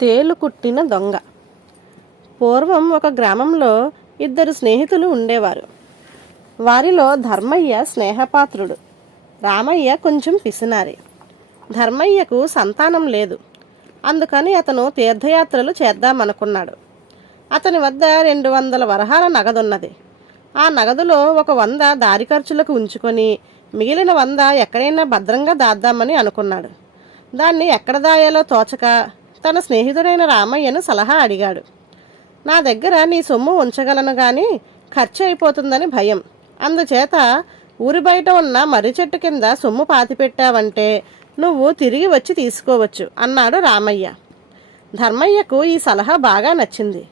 తేలు కుట్టిన దొంగ. పూర్వం ఒక గ్రామంలో ఇద్దరు స్నేహితులు ఉండేవారు. వారిలో ధర్మయ్య స్నేహపాత్రుడు. రామయ్య కొంచెం పిసినారి. ధర్మయ్యకు సంతానం లేదు. అందుకని అతను తీర్థయాత్రలు చేద్దామనుకున్నాడు. అతని వద్ద రెండు వందల వరహాల నగదున్నది. ఆ నగదులో ఒక వంద దారి ఖర్చులకు ఉంచుకొని మిగిలిన వంద ఎక్కడైనా భద్రంగా దాద్దామని అనుకున్నాడు. దాన్ని ఎక్కడ దాయాలో తోచక తన స్నేహితుడైన రామయ్యను సలహా అడిగాడు. నా దగ్గర నీ సొమ్ము ఉంచగలను గాని ఖర్చు అయిపోతుందని భయం. అందుచేత ఊరి బయట ఉన్న మర్రి చెట్టు కింద సొమ్ము పాతిపెట్టావంటే నువ్వు తిరిగి వచ్చి తీసుకోవచ్చు అన్నాడు రామయ్య. ధర్మయ్యకు ఈ సలహా బాగా నచ్చింది.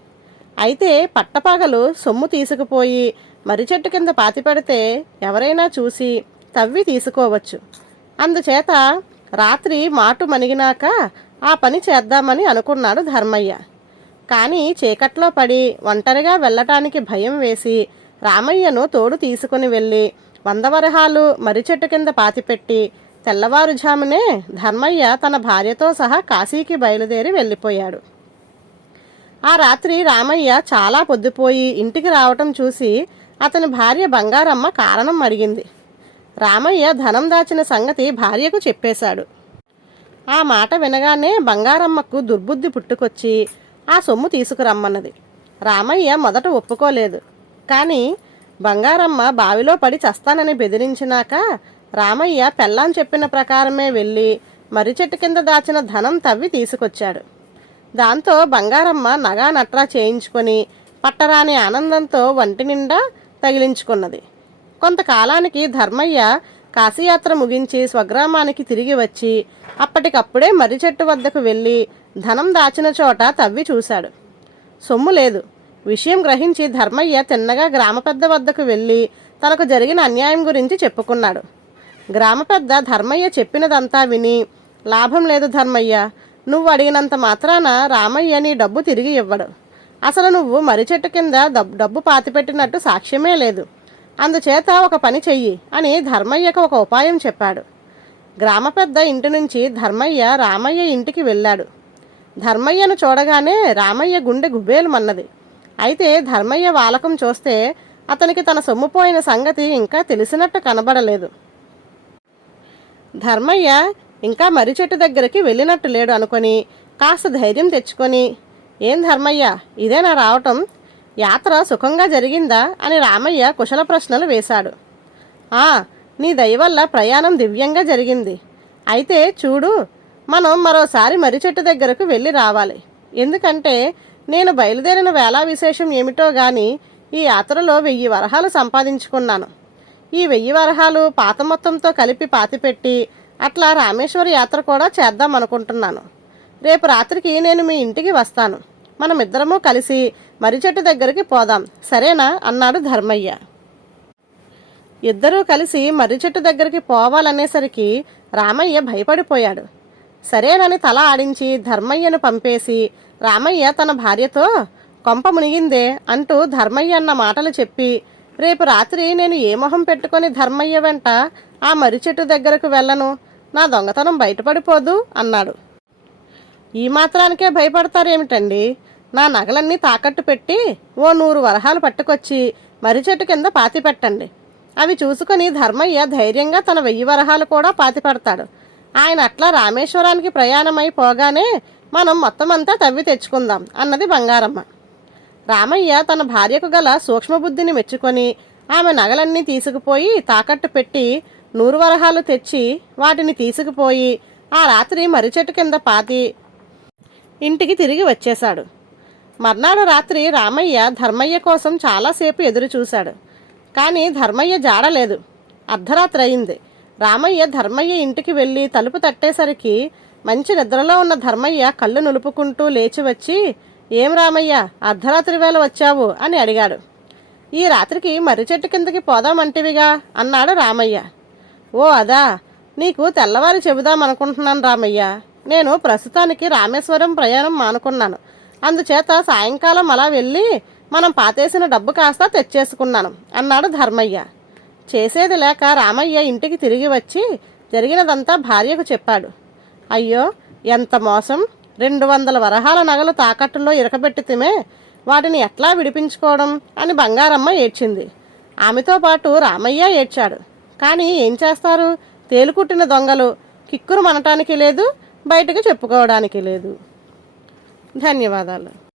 అయితే పట్టపగలు సొమ్ము తీసుకుపోయి మర్రి చెట్టు కింద పాతిపెడితే ఎవరైనా చూసి తవ్వి తీసుకోవచ్చు. అందుచేత రాత్రి మాటు మణిగినాక ఆ పని చేద్దామని అనుకున్నాడు ధర్మయ్య. కానీ చీకట్లో పడి ఒంటరిగా వెళ్ళటానికి భయం వేసి రామయ్యను తోడు తీసుకుని వెళ్ళి వందవరహాలు మర్రి చెట్టు కింద పాతిపెట్టి తెల్లవారుజామునే ధర్మయ్య తన భార్యతో సహా కాశీకి బయలుదేరి వెళ్ళిపోయాడు. ఆ రాత్రి రామయ్య చాలా పొద్దుపోయి ఇంటికి రావటం చూసి అతని భార్య బంగారమ్మ కారణం అడిగింది. రామయ్య ధనం దాచిన సంగతి భార్యకు చెప్పేశాడు. ఆ మాట వినగానే బంగారమ్మకు దుర్బుద్ధి పుట్టుకొచ్చి ఆ సొమ్ము తీసుకురమ్మన్నది. రామయ్య మొదట ఒప్పుకోలేదు. కానీ బంగారమ్మ బావిలో పడి చస్తానని బెదిరించినాక రామయ్య పెళ్ళాం చెప్పిన ప్రకారమే వెళ్ళి మర్రి చెట్టు కింద దాచిన ధనం తవ్వి తీసుకొచ్చాడు. దాంతో బంగారమ్మ నగా నట్రా చేయించుకొని పట్టరాని ఆనందంతో వంటి నిండా తగిలించుకున్నది. కొంతకాలానికి ధర్మయ్య కాశీయాత్ర ముగించి స్వగ్రామానికి తిరిగి వచ్చి అప్పటికప్పుడే మర్రి చెట్టు వద్దకు వెళ్ళి ధనం దాచిన చోట తవ్వి చూశాడు. సొమ్ము లేదు. విషయం గ్రహించి ధర్మయ్య తిన్నగా గ్రామ పెద్ద వద్దకు వెళ్ళి తనకు జరిగిన అన్యాయం గురించి చెప్పుకున్నాడు. గ్రామ పెద్ద ధర్మయ్య చెప్పినదంతా విని లాభం లేదు ధర్మయ్య. నువ్వు అడిగినంత మాత్రాన రామయ్య నీ డబ్బు తిరిగి ఇవ్వడు. అసలు నువ్వు మర్రి చెట్టు కింద డబ్బు పాతిపెట్టినట్టు సాక్ష్యమే లేదు. అందుచేత ఒక పని చెయ్యి అని ధర్మయ్యకు ఒక ఉపాయం చెప్పాడు. గ్రామ పెద్ద ఇంటి నుంచి ధర్మయ్య రామయ్య ఇంటికి వెళ్ళాడు. ధర్మయ్యను చూడగానే రామయ్య గుండె గుబేలుమన్నది. అయితే ధర్మయ్య వాలకం చూస్తే అతనికి తన సొమ్ముపోయిన సంగతి ఇంకా తెలిసినట్టు కనబడలేదు. ధర్మయ్య ఇంకా మర్రి చెట్టు దగ్గరికి వెళ్ళినట్టు లేడు అనుకొని కాస్త ధైర్యం తెచ్చుకొని ఏం ధర్మయ్య ఇదే నా రావటం? యాత్ర సుఖంగా జరిగిందా అని రామయ్య కుశల ప్రశ్నలు వేశాడు. ఆ నీ దయ వల్ల ప్రయాణం దివ్యంగా జరిగింది. అయితే చూడు మనం మరోసారి మర్రి చెట్టు దగ్గరకు వెళ్ళి రావాలి. ఎందుకంటే నేను బయలుదేరిన వేళా విశేషం ఏమిటో గాని ఈ యాత్రలో వెయ్యి వరహాలు సంపాదించుకున్నాను. ఈ వెయ్యి వరహాలు పాత మొత్తంతో కలిపి పాతిపెట్టి అట్లా రామేశ్వర యాత్ర కూడా చేద్దాం అనుకుంటున్నాను రేపు రాత్రికి నేను మీ ఇంటికి వస్తాను. మనమిద్దరము కలిసి మర్రి చెట్టు దగ్గరికి పోదాం. సరేనా? అన్నాడు ధర్మయ్య. ఇద్దరూ కలిసి మర్రి చెట్టు దగ్గరికి పోవాలనేసరికి రామయ్య భయపడిపోయాడు. సరేనని తల ఆడించి ధర్మయ్యను పంపేసి రామయ్య తన భార్యతో కొంప మునిగిందే అంటూ ధర్మయ్య అన్న మాటలు చెప్పి రేపు రాత్రి నేను ఏ మొహం పెట్టుకొని ధర్మయ్య వెంట ఆ మర్రి చెట్టు దగ్గరకు వెళ్ళను? నా దొంగతనం బయటపడిపోదు అన్నాడు. ఈ మాత్రానికే భయపడతారేమిటండి? నా నగలన్నీ తాకట్టు పెట్టి ఓ నూరు వరహాలు పట్టుకొచ్చి మర్రి చెట్టు కింద పాతి పెట్టండి. అవి చూసుకుని ధర్మయ్య ధైర్యంగా తన వెయ్యి వరహాలు కూడా పాతి పెడతాడు. ఆయన అట్లా రామేశ్వరానికి ప్రయాణమై పోగానే మనం మొత్తం అంతా తవ్వి తెచ్చుకుందాం అన్నది బంగారమ్మ. రామయ్య తన భార్యకు గల సూక్ష్మబుద్ధిని మెచ్చుకొని ఆమె నగలన్నీ తీసుకుపోయి తాకట్టు పెట్టి నూరు వరహాలు తెచ్చి వాటిని తీసుకుపోయి ఆ రాత్రి మర్రి చెట్టు కింద పాతి ఇంటికి తిరిగి వచ్చేశాడు. మర్నాడు రాత్రి రామయ్య ధర్మయ్య కోసం చాలాసేపు ఎదురు చూశాడు. కానీ ధర్మయ్య జాడలేదు. అర్ధరాత్రి అయింది. రామయ్య ధర్మయ్య ఇంటికి వెళ్ళి తలుపు తట్టేసరికి మంచి నిద్రలో ఉన్న ధర్మయ్య కళ్ళు నులుపుకుంటూ లేచి వచ్చి ఏం రామయ్య అర్ధరాత్రి వేళ వచ్చావు? అని అడిగాడు. ఈ రాత్రికి మర్రి చెట్టు కిందకి పోదామంటివిగా అన్నాడు రామయ్య. ఓ అదా. నీకు తెల్లవారి చెబుదామనుకుంటున్నాను రామయ్య. నేను ప్రస్తుతానికి రామేశ్వరం ప్రయాణం మానుకున్నాను. అందుచేత సాయంకాలం అలా వెళ్ళి మనం పాతేసిన డబ్బు కాస్త తెచ్చేసుకున్నాను అన్నాడు ధర్మయ్య. చేసేది లేక రామయ్య ఇంటికి తిరిగి వచ్చి జరిగినదంతా భార్యకు చెప్పాడు. అయ్యో ఎంత మోసం! రెండు వందల వరహాల నగలు తాకట్టులో ఇరకబెట్టితేమే వాటిని ఎట్లా విడిపించుకోవడం అని బంగారమ్మ ఏడ్చింది. ఆమెతో పాటు రామయ్య ఏడ్చాడు. కానీ ఏం చేస్తారు? తేలుకుట్టిన దొంగలు కిక్కురు మనటానికి లేదు బయటకు చెప్పుకోవడానికి లేదు. ధన్యవాదాలు.